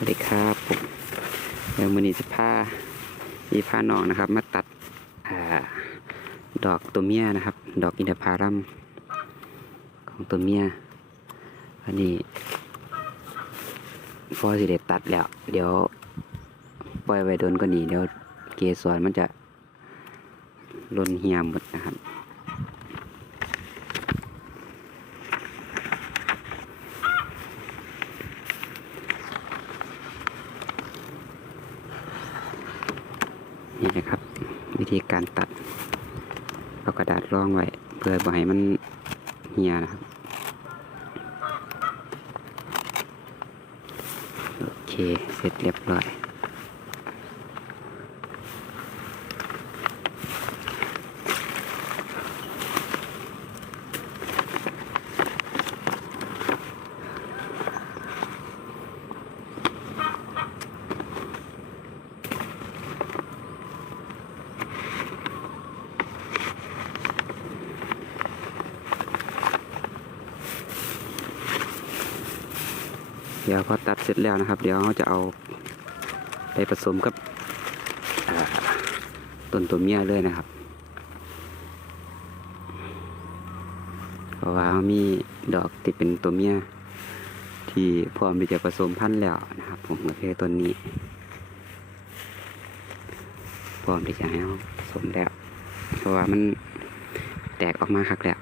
สวัสดีครับผมเดี๋ยวมือนี้จะพามีพานองนะครับ มาตัดอดอกตัวเมียนะครับ ดอกอินทผลัมของตัวเมียอันนี้พอสิเดตัดแล้ว เดี๋ยวปล่อยไว้โดนก็หนีเดี๋ยวเกสรมันจะลนเหี่ยหมดนะครับ นี่นะครับ วิธีการตัดเอากระดาษรองไว้เพื่อบ่ให้มันเหี่ยนะครับ โอเค เสร็จเรียบร้อย เดี๋ยวพอตัดเสร็จแล้วนะครับ เดี๋ยวเราจะเอาไปผสมกับต้นตัวเมียเลยนะครับ เพราะว่ามีดอกติดเป็นตัวเมียที่พร้อมที่จะผสมพันธุ์แล้วนะครับ ผมก็คือต้นนี้พร้อมที่จะให้เราผสมแล้ว เพราะว่ามันแตกออกมาหักแล้ว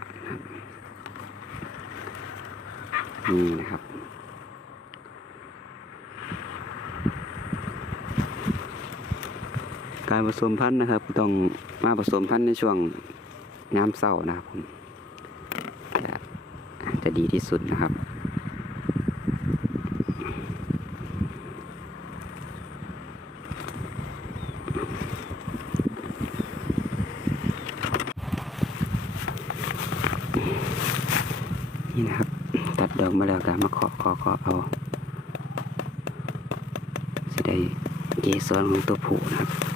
นี่นะครับ การผสมพันธุ์นะครับต้องมาผสมพันธุ์ในช่วงน้ำเศร้านะครับผมจะจะดีที่สุดนะครับ นี่นะครับ ตัดดอกมาแล้วก็มาเคาะเคาะเคาะเอาสิได้เกสรของตัวผู้นะครับ